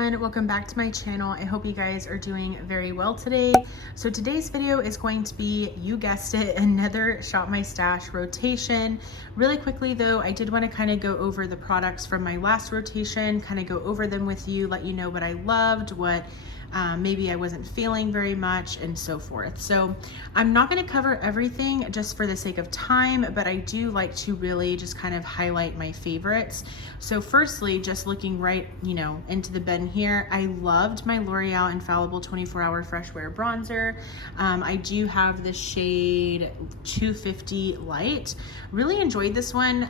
everyone, welcome back to my channel. I hope you guys are doing very well today. So today's video is going to be, you guessed it, another Shop My Stash rotation. Really quickly though, I did want to kind of go over the products from my last rotation, kind of go over them with you, let you know what I loved, what maybe I wasn't feeling very much, and so forth. So I'm not going to cover everything just for the sake of time, but I do like to really just kind of highlight my favorites. So firstly, just looking right, into the bin here, I loved my L'Oreal Infallible 24-Hour Fresh Wear Bronzer. I do have the shade 250 Light. Really enjoyed this one.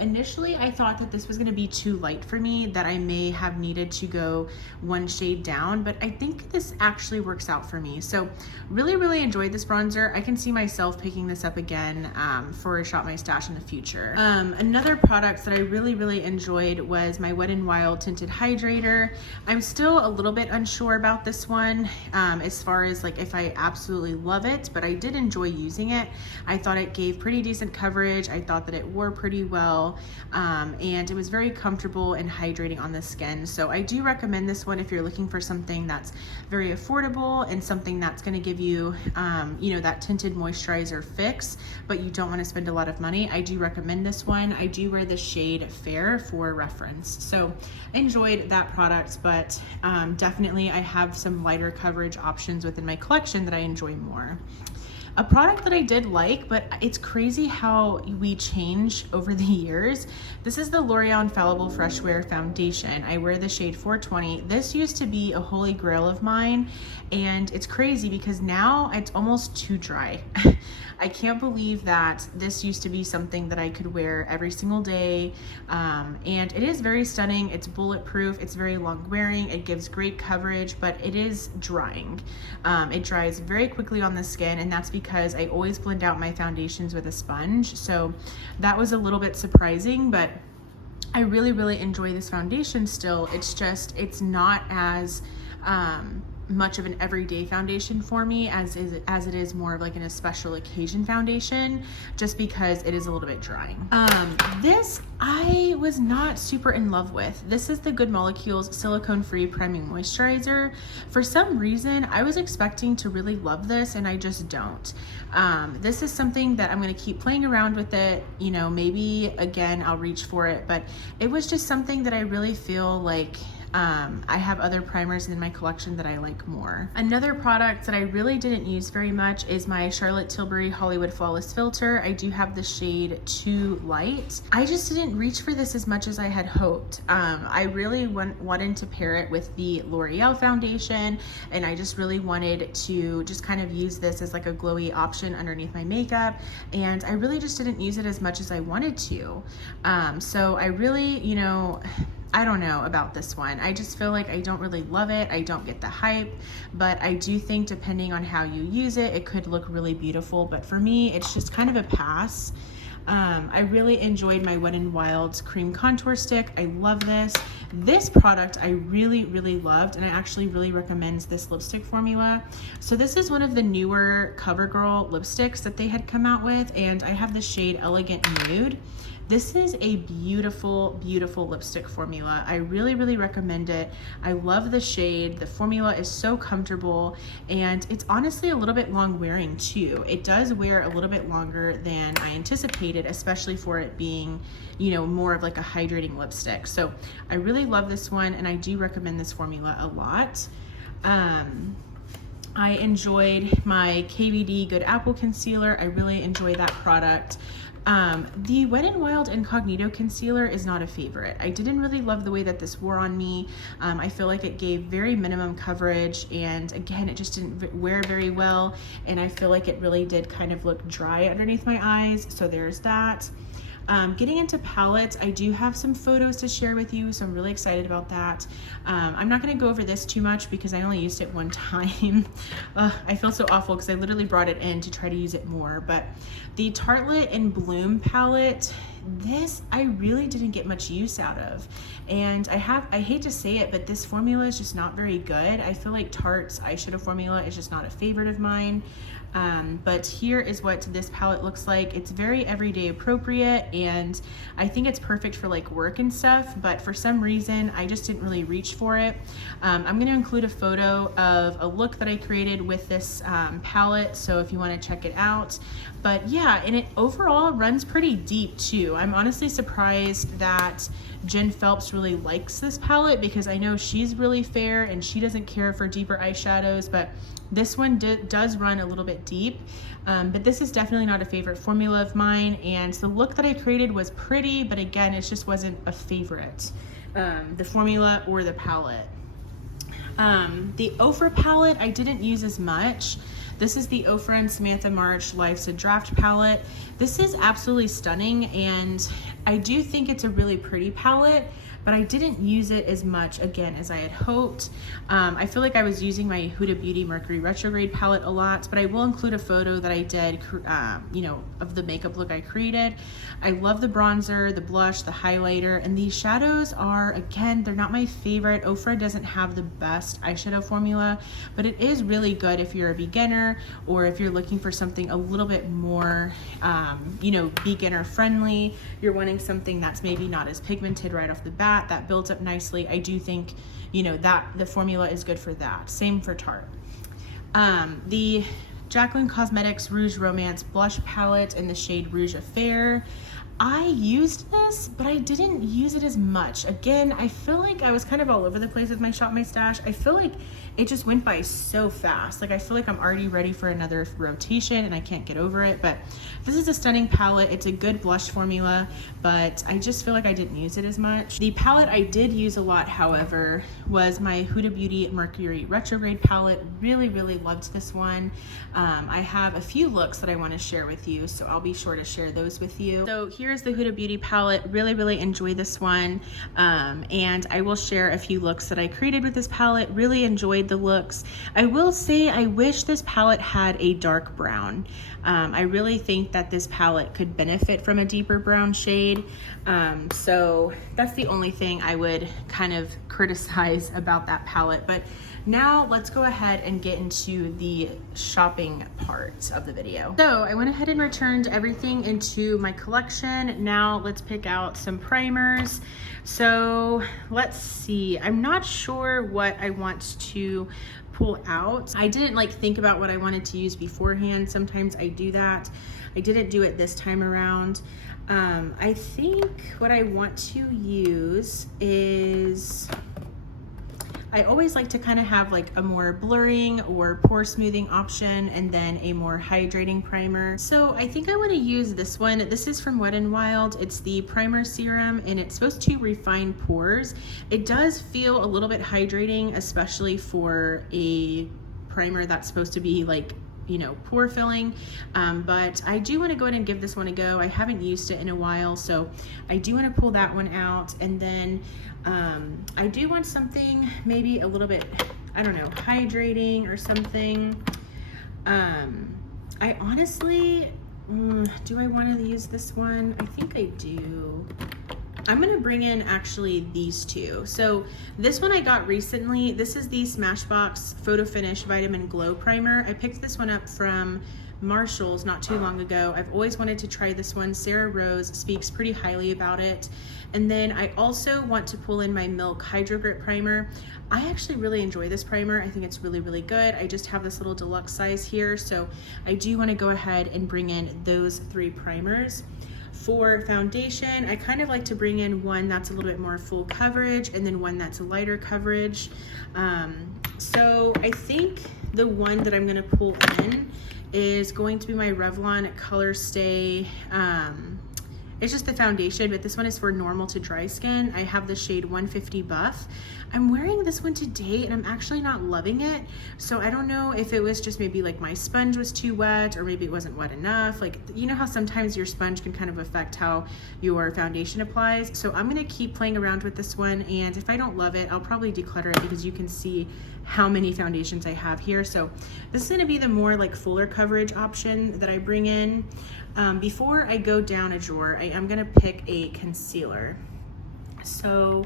Initially, I thought that this was going to be too light for me, that I may have needed to go one shade down, but I think this actually works out for me. So really enjoyed this bronzer. I can see myself picking this up again for a Shop My Stash in the future. Another product that I really enjoyed was my Wet n Wild Tinted Hydrator. I'm still a little bit unsure about this one as far as like if I absolutely love it, but I did enjoy using it. I thought it gave pretty decent coverage. I thought that it wore pretty well, and it was very comfortable and hydrating on the skin. So I do recommend this one if you're looking for something that's very affordable and something that's going to give you that tinted moisturizer fix, but you don't want to spend a lot of money. I do recommend this one. I do wear the shade Fair for reference. So enjoyed that product, but definitely I have some lighter coverage options within my collection that I enjoy more. A product that I did like, but it's crazy how we change over the years. This is the L'Oreal Infallible Fresh Wear Foundation. I wear the shade 420. This used to be a holy grail of mine, and it's crazy because now it's almost too dry. I can't believe that this used to be something that I could wear every single day, and it is very stunning. It's bulletproof, it's very long wearing, it gives great coverage, but it is drying. It dries very quickly on the skin, and that's because I always blend out my foundations with a sponge, so that was a little bit surprising, but I really enjoy this foundation still. It's just, it's not as much of an everyday foundation for me as it is more of like a special occasion foundation, just because it is a little bit drying. This I was not super in love with. This is the Good Molecules Silicone Free Priming Moisturizer. For some reason, I was expecting to really love this, and I just don't. This is something that I'm going to keep playing around with it. Maybe again, I'll reach for it, but it was just something that I really feel like I have other primers in my collection that I like more. Another product that I really didn't use very much is my Charlotte Tilbury Hollywood Flawless Filter. I do have the shade 2 Light. I just didn't reach for this as much as I had hoped. I really wanted to pair it with the L'Oreal foundation, and I just really wanted to just kind of use this as like a glowy option underneath my makeup, and I really just didn't use it as much as I wanted to. So I really, I don't know about this one. I just feel like I don't really love it. I don't get the hype, but I do think depending on how you use it, it could look really beautiful. But for me, it's just kind of a pass. I really enjoyed my Wet n Wild Cream Contour Stick. I love this. This product I really loved, and I actually really recommend this lipstick formula. So this is one of the newer CoverGirl lipsticks that they had come out with, and I have the shade Elegant Nude. This is a beautiful lipstick formula. I really recommend it. I love the shade. The formula is so comfortable, and it's honestly a little bit long wearing too. It does wear a little bit longer than I anticipated, especially for it being, more of like a hydrating lipstick. So I really love this one, and I do recommend this formula a lot. I enjoyed my KVD Good Apple Concealer. I really enjoy that product. The Wet n Wild Incognito Concealer is not a favorite. I didn't really love the way that this wore on me. I feel like it gave very minimum coverage, and again, it just didn't wear very well, and I feel like it really did kind of look dry underneath my eyes, so there's that. Getting into palettes, I do have some photos to share with you, so I'm really excited about that. I'm not going to go over this too much because I only used it one time. I feel so awful because I literally brought it in to try to use it more, but the Tartelette in Bloom palette, this I really didn't get much use out of, and I hate to say it, but this formula is just not very good. I feel like Tarte's eyeshadow formula is just not a favorite of mine. But here is what this palette looks like. It's very everyday appropriate, and I think it's perfect for like work and stuff, but for some reason I just didn't really reach for it. I'm going to include a photo of a look that I created with this palette, so if you want to check it out. But yeah, and it overall runs pretty deep too. I'm honestly surprised that Jen Phelps really likes this palette, because I know she's really fair and she doesn't care for deeper eyeshadows, but this one does run a little bit deep. But this is definitely not a favorite formula of mine, and the look that I created was pretty, but again, it just wasn't a favorite, the formula or the palette. The Ofra palette I didn't use as much. This is the Ofra and Samantha March Life's a Draft palette. This is absolutely stunning, and I do think it's a really pretty palette, but I didn't use it as much, again, as I had hoped. I feel like I was using my Huda Beauty Mercury Retrograde palette a lot, but I will include a photo that I did, you know, of the makeup look I created. I love the bronzer, the blush, the highlighter, and these shadows are, again, they're not my favorite. Ofra doesn't have the best eyeshadow formula, but it is really good if you're a beginner, or if you're looking for something a little bit more, you know, beginner friendly. You're wanting something that's maybe not as pigmented right off the bat, that builds up nicely. I do think, you know, that the formula is good for that. Same for Tarte. The Jaclyn Cosmetics Rouge Romance Blush Palette in the shade Rouge Affair. I used this, but I didn't use it as much. Again, I feel like I was kind of all over the place with my Shop My Stash. I feel like it just went by so fast. Like, I feel like I'm already ready for another rotation and I can't get over it. But this is a stunning palette. It's a good blush formula, but I just feel like I didn't use it as much. The palette I did use a lot, however, was my Huda Beauty Mercury Retrograde palette. Really, really loved this one. I have a few looks that I want to share with you, so I'll be sure to share those with you. So here's the Huda Beauty palette. Really, really enjoy this one. And I will share a few looks that I created with this palette. Really enjoyed the looks. I will say I wish this palette had a dark brown. I really think that this palette could benefit from a deeper brown shade. So that's the only thing I would kind of criticize about that palette. But now let's go ahead and get into the shopping part of the video. So I went ahead and returned everything into my collection. Now let's pick out some primers. So let's see, I'm not sure what I want to pull out. I didn't like think about what I wanted to use beforehand. Sometimes I do that. I didn't do it this time around. I think what I want to use is, I always like to kind of have like a more blurring or pore smoothing option, and then a more hydrating primer. So I think I want to use this one. This is from Wet n Wild. It's the primer serum, and it's supposed to refine pores. It does feel a little bit hydrating, especially for a primer that's supposed to be like, you know, pore filling, but I do want to go ahead and give this one a go. I haven't used it in a while, so I do want to pull that one out. And then I do want something maybe a little bit, I don't know, hydrating or something. I honestly, do I want to use this one? I think I do. I'm gonna bring in actually these two. So this one I got recently. This is the Smashbox Photo Finish Vitamin Glow Primer. I picked this one up from Marshall's not too long ago. I've always wanted to try this one. Sarah Rose speaks pretty highly about it. And then I also want to pull in my Milk Hydro Grip Primer. I actually really enjoy this primer. I think it's really, really good. I just have this little deluxe size here, so I do want to go ahead and bring in those three primers. For foundation, I kind of like to bring in one that's a little bit more full coverage, and then one that's a lighter coverage. So I think the one that I'm going to pull in is going to be my Revlon Color Stay. It's just the foundation, but this one is for normal to dry skin. I have the shade 150 Buff. I'm wearing this one today and I'm actually not loving it. So I don't know if it was just maybe like my sponge was too wet, or maybe it wasn't wet enough. Like, you know how sometimes your sponge can kind of affect how your foundation applies. So I'm gonna keep playing around with this one, and if I don't love it, I'll probably declutter it, because you can see how many foundations I have here. So this is gonna be the more like fuller coverage option that I bring in. Before I go down a drawer, I'm gonna pick a concealer. So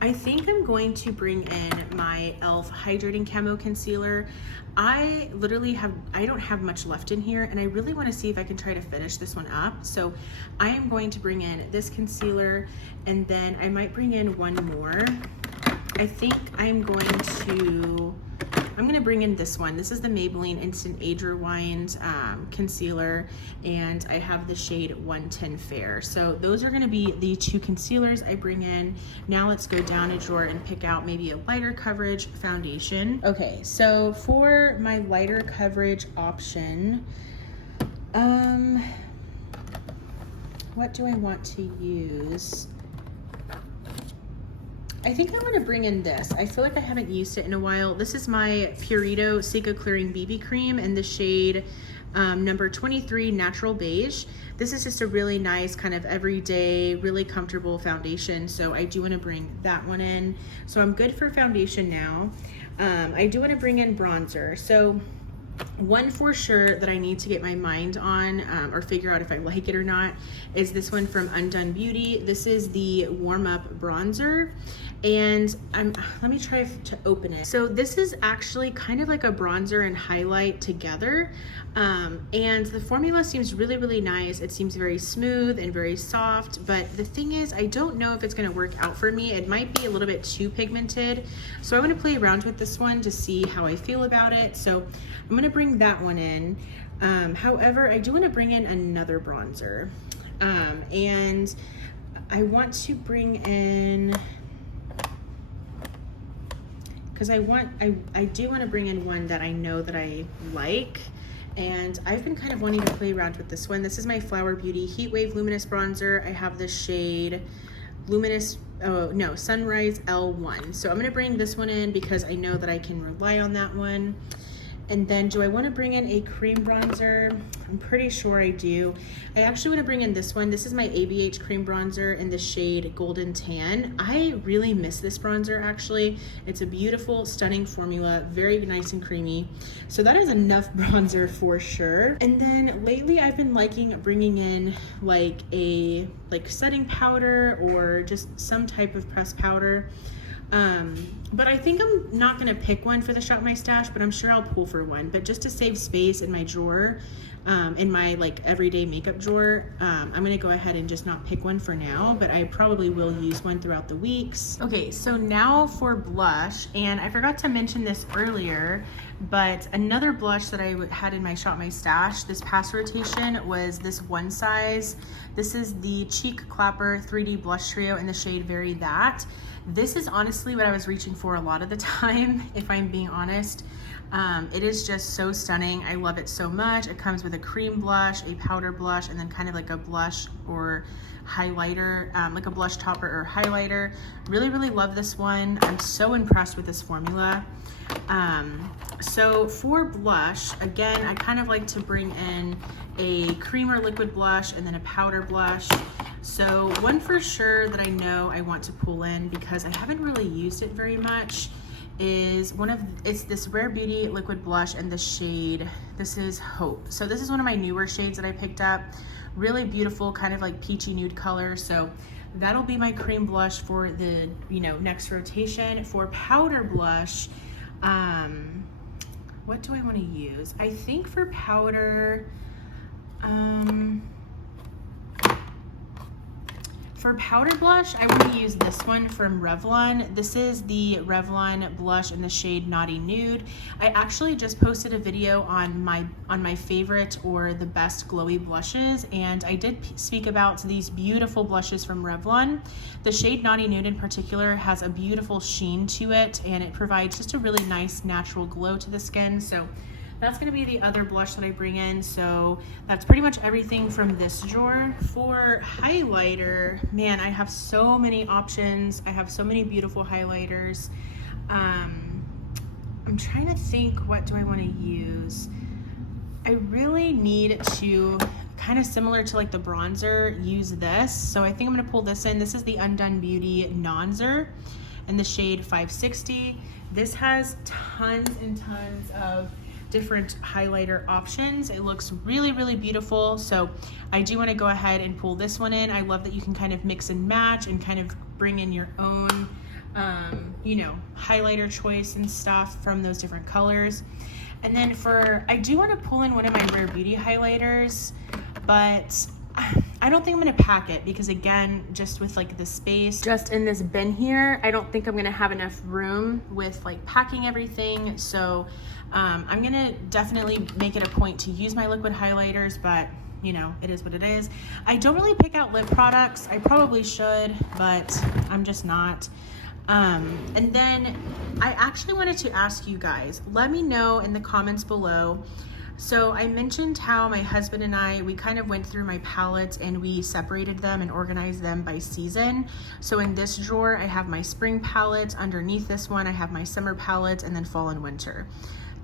I think I'm going to bring in my e.l.f. Hydrating Camo Concealer. I don't have much left in here, and I really want to see if I can try to finish this one up. So I am going to bring in this concealer, and then I might bring in one more. I think I'm going to bring in this one. This is the Maybelline Instant Age Rewind concealer, and I have the shade 110 Fair. So those are gonna be the two concealers I bring in. Now let's go down a drawer and pick out maybe a lighter coverage foundation. Okay, so for my lighter coverage option, what do I want to use? I think I want to bring in this. I feel like I haven't used it in a while. This is my Purito Cica Clearing BB Cream in the shade number 23 Natural Beige. This is just a really nice kind of everyday, really comfortable foundation. So I do want to bring that one in. So I'm good for foundation now. I do want to bring in bronzer. So one for sure that I need to get my mind on or figure out if I like it or not is this one from Undone Beauty. This is the Warm Up Bronzer, and let me try to open it. So this is actually kind of like a bronzer and highlight together, and the formula seems really, really nice. It seems very smooth and very soft, but the thing is, I don't know if it's going to work out for me. It might be a little bit too pigmented, so I want to play around with this one to see how I feel about it. So I'm going to bring that one in. However, I do want to bring in another bronzer, and I want to bring in, because I do want to bring in one that I know that I like, and I've been kind of wanting to play around with this one. This is my Flower Beauty Heat Wave Luminous Bronzer. I have the shade Sunrise L1. So I'm going to bring this one in because I know that I can rely on that one. And then do I want to bring in a cream bronzer? I'm pretty sure I do. I actually want to bring in this one. This is my ABH cream bronzer in the shade Golden Tan. I really miss this bronzer actually. It's a beautiful, stunning formula, very nice and creamy. So that is enough bronzer for sure. And then lately I've been liking bringing in like a setting powder or just some type of pressed powder. But I think I'm not gonna pick one for the Shop My Stash, but I'm sure I'll pull for one. But just to save space in my drawer, in my everyday makeup drawer, I'm gonna go ahead and just not pick one for now, but I probably will use one throughout the weeks. Okay, so now for blush, and I forgot to mention this earlier, but another blush that I had in my Shop My Stash this past rotation was this One Size. This is the Cheek Clapper 3D Blush Trio in the shade Very That. This is honestly what I was reaching for a lot of the time, if I'm being honest. It is just so stunning. I love it so much. It comes with a cream blush, a powder blush, and then kind of like a blush or highlighter, like a blush topper or highlighter. Really, really love this one. I'm so impressed with this formula. So for blush, again, I kind of like to bring in a cream or liquid blush and then a powder blush. So one for sure that I know I want to pull in because I haven't really used it very much is it's this Rare Beauty liquid blush in the shade, this is Hope. So this is one of my newer shades that I picked up. Really beautiful, kind of like peachy nude color. So that'll be my cream blush for the next rotation. For powder blush, what do I want to use? I think for powder, for powder blush, I want to use this one from Revlon. This is the Revlon blush in the shade Naughty Nude. I actually just posted a video on my favorite or the best glowy blushes, and I did speak about these beautiful blushes from Revlon. The shade Naughty Nude in particular has a beautiful sheen to it, and it provides just a really nice natural glow to the skin. So that's gonna be the other blush that I bring in. So that's pretty much everything from this drawer. For highlighter, man, I have so many options. I have so many beautiful highlighters. I'm trying to think, what do I wanna use? I really need to, kind of similar to like the bronzer, use this. So I think I'm gonna pull this in. This is the Undone Beauty Nonzer in the shade 560. This has tons and tons of different highlighter options. It looks really, really beautiful. So I do want to go ahead and pull this one in. I love that you can kind of mix and match and kind of bring in your own you know, highlighter choice and stuff from those different colors. And then I do want to pull in one of my Rare Beauty highlighters, but I don't think I'm going to pack it because, again, just with like the space just in this bin here, I don't think I'm going to have enough room with like packing everything. So I'm going to definitely make it a point to use my liquid highlighters, but you know, it is what it is. I don't really pick out lip products. I probably should, but I'm just not. And then I actually wanted to ask you guys, let me know in the comments below. So I mentioned how my husband and we kind of went through my palettes and we separated them and organized them by season. So in this drawer, I have my spring palettes. Underneath this one, I have my summer palettes, and then fall and winter.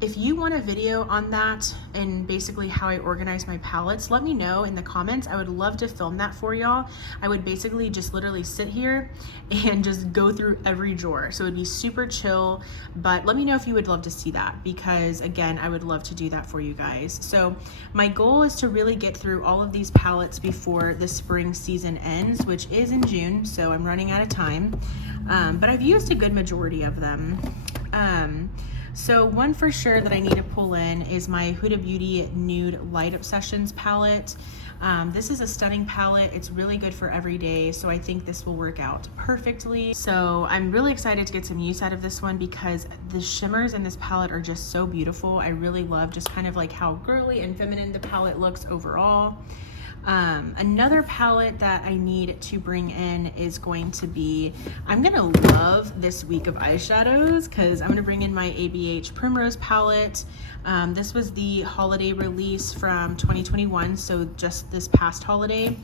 If you want a video on that and basically how I organize my palettes, let me know in the comments. I would love to film that for y'all. I would basically just literally sit here and just go through every drawer. So it'd be super chill, but let me know if you would love to see that, because again, I would love to do that for you guys. So my goal is to really get through all of these palettes before the spring season ends, which is in June. So I'm running out of time, but I've used a good majority of them. So one for sure that I need to pull in is my Huda Beauty Nude Light Obsessions palette. This is a stunning palette. It's really good for every day, so I think this will work out perfectly. So I'm really excited to get some use out of this one because the shimmers in this palette are just so beautiful. I really love just kind of like how girly and feminine the palette looks overall. Another palette that I need to bring in is going to be, I'm gonna love this week of eyeshadows because I'm gonna bring in my ABH Primrose palette. This was the holiday release from 2021, so just this past holiday.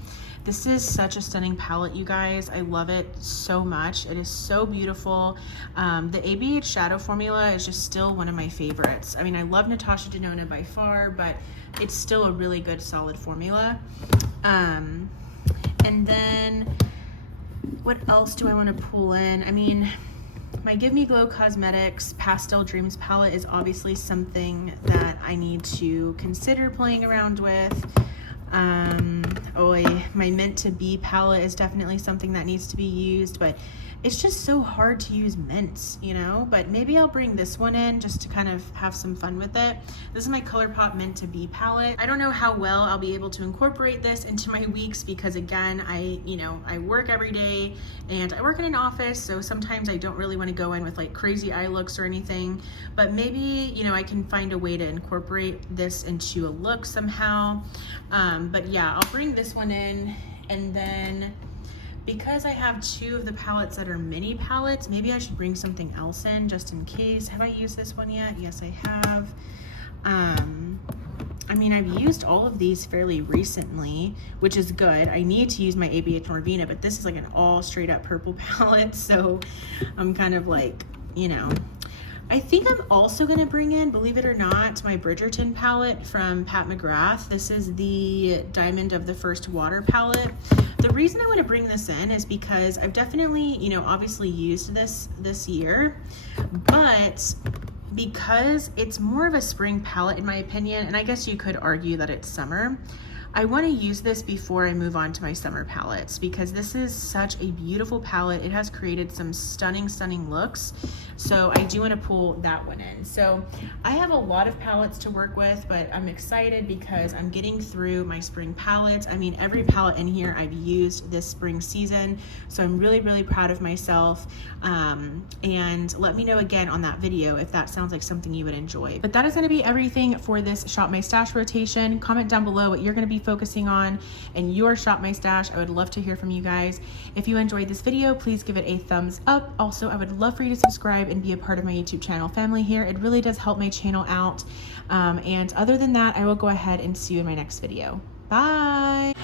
This is such a stunning palette, you guys. I love it so much. It is so beautiful. The ABH shadow formula is just still one of my favorites. I mean, I love Natasha Denona by far, but it's still a really good solid formula. And then what else do I want to pull in? I mean, my Give Me Glow Cosmetics Pastel Dreams palette is obviously something that I need to consider playing around with. My Meant to Be palette is definitely something that needs to be used, but it's just so hard to use mints, you know? But maybe I'll bring this one in just to kind of have some fun with it. This is my ColourPop Meant to Be palette. I don't know how well I'll be able to incorporate this into my weeks because, again, I work every day and I work in an office, so sometimes I don't really want to go in with like crazy eye looks or anything, but maybe, you know, I can find a way to incorporate this into a look somehow. But yeah, I'll bring this one in, and then because I have two of the palettes that are mini palettes, maybe I should bring something else in just in case. Have I used this one yet? Yes, I have. I mean, I've used all of these fairly recently, which is good. I need to use my ABH Norvina, but this is like an all straight up purple palette, so I'm kind of like, you know. I think I'm also going to bring in, believe it or not, my Bridgerton palette from Pat McGrath. This is the Diamond of the First Water palette. The reason I want to bring this in is because I've definitely, you know, obviously used this year, but because it's more of a spring palette in my opinion, and I guess you could argue that it's summer, I want to use this before I move on to my summer palettes because this is such a beautiful palette. It has created some stunning, stunning looks. So I do want to pull that one in. So I have a lot of palettes to work with, but I'm excited because I'm getting through my spring palettes. I mean, every palette in here I've used this spring season. So I'm really, really proud of myself. And let me know again on that video if that sounds like something you would enjoy. But that is going to be everything for this Shop My Stash rotation. Comment down below what you're going to be focusing on in your Shop My Stash. I would love to hear from you guys. If you enjoyed this video, please give it a thumbs up. Also, I would love for you to subscribe and be a part of my YouTube channel family here. It really does help my channel out. And other than that, I will go ahead and see you in my next video. Bye.